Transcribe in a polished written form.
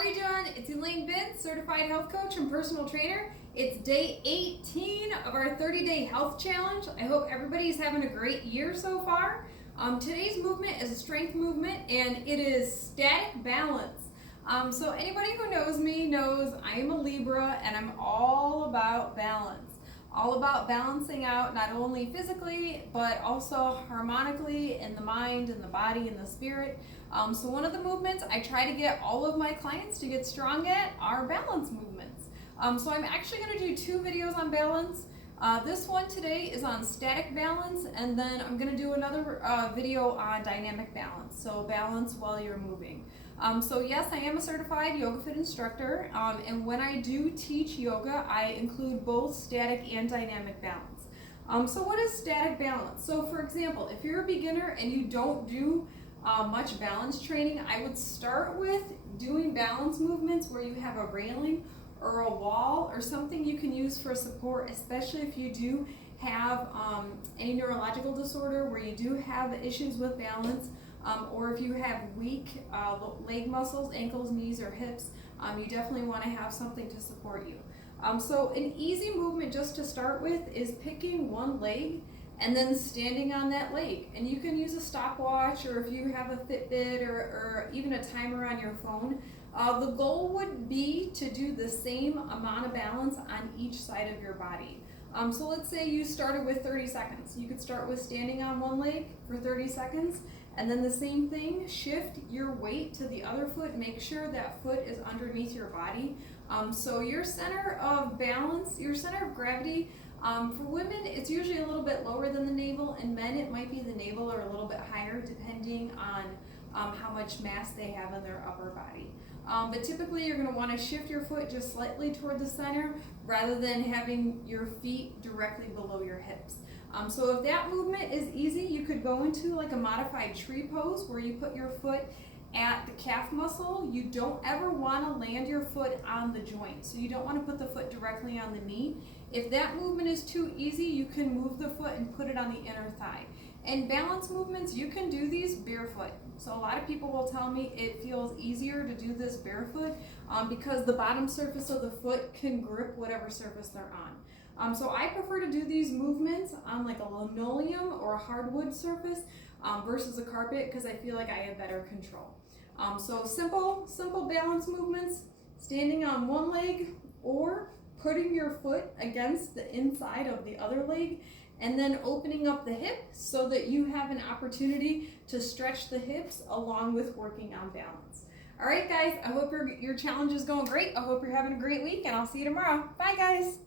are we doing? It's Elaine Bintz, certified health coach and personal trainer. It's day 18 of our 30-day health challenge. I hope everybody's having a great year so far. Today's movement is a strength movement and it is static balance. So anybody who knows me knows I am a Libra and I'm all about balance. All about balancing out not only physically but also harmonically in the mind and the body and the spirit. So one of the movements I try to get all of my clients to get strong at are balance movements. So I'm actually going to do two videos on balance. This one today is on static balance, and then I'm going to do another video on dynamic balance, so balance while you're moving. So yes, I am a certified yoga fit instructor, and when I do teach yoga, I include both static and dynamic balance. So what is static balance? So for example, if you're a beginner and you don't do much balance training, I would start with doing balance movements where you have a railing or a wall or something you can use for support, especially if you do have any neurological disorder where you do have issues with balance, or if you have weak leg muscles, ankles, knees, or hips, you definitely want to have something to support you. So an easy movement just to start with is picking one leg and then standing on that leg. And you can use a stopwatch, or if you have a Fitbit or even a timer on your phone. The goal would be to do the same amount of balance on each side of your body. So let's say you started with 30 seconds. You could start with standing on one leg for 30 seconds, and then the same thing, shift your weight to the other foot, make sure that foot is underneath your body. So your center of balance, your center of gravity, for women, it's usually a little bit lower than the navel, and men, it might be the navel or a little bit higher depending on how much mass they have in their upper body. But typically you're going to want to shift your foot just slightly toward the center rather than having your feet directly below your hips. So if that movement is easy, you could go into like a modified tree pose where you put your foot at the calf muscle. You don't ever want to land your foot on the joint, so you don't want to put the foot directly on the knee. If that movement is too easy, you can move the foot and put it on the inner thigh. And balance movements, you can do these barefoot. So a lot of people will tell me it feels easier to do this barefoot because the bottom surface of the foot can grip whatever surface they're on. So I prefer to do these movements on like a linoleum or a hardwood surface versus a carpet because I feel like I have better control. So simple balance movements, standing on one leg or putting your foot against the inside of the other leg, and then opening up the hip so that you have an opportunity to stretch the hips along with working on balance. All right, guys, I hope your challenge is going great. I hope you're having a great week, and I'll see you tomorrow. Bye, guys.